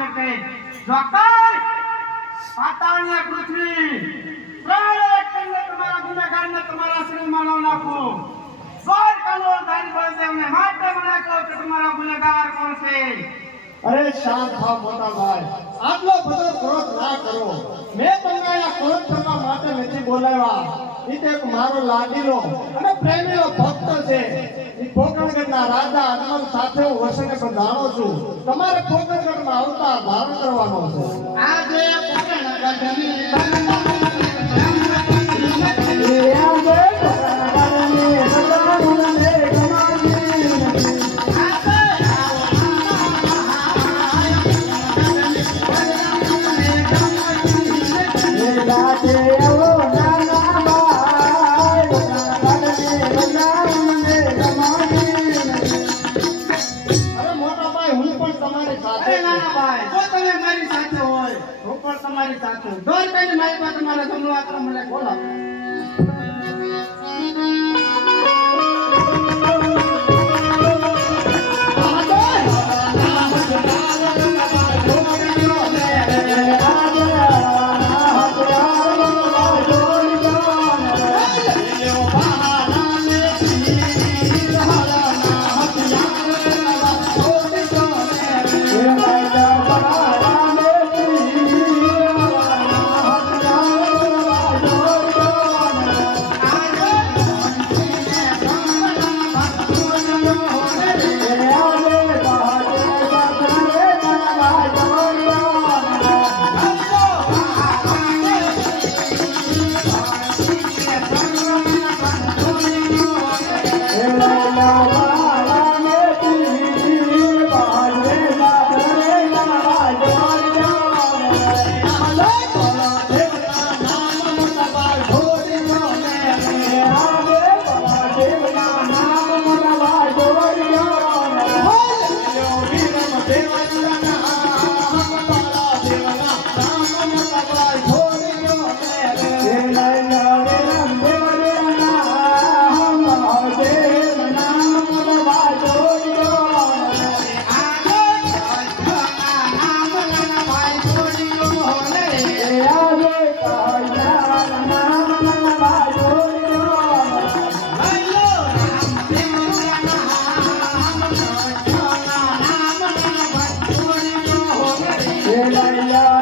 શકે. જોકર પાતાળની પૃથ્વી પ્રલય કરીને તમારા ગુનેગારને તમારા શરીરમાં ન નાખો. સ્વર કાનો ધારી પડશે માટે મને કહો કે તમારો ગુનેગાર કોણ છે? અરે શાંત થાવ મોટા ભાઈ. આટલો બધો ક્રોધ ના કરો. મેં તમને આ ક્રોધ કરવા માટે નથી બોલાવ્યા. ઈ એક મારો લાડીલો અને પ્રેમીલો ભક્ત છે. ઈ પોકરણગઢના રાજા અનમલ સાથે હું વસને બંધાણો છું. તમારે પોકરણગઢમાં આવતા ધારણ કરવાનો છે. આજે પોકરણગઢની અરે તમારી સાથે અરે નાના ભાઈ જો તમે મારી સાથે હોય હું પણ તમારી સાથે. દોર કરીને મારી પાસે મારા જમણો હાથ મને Yeah.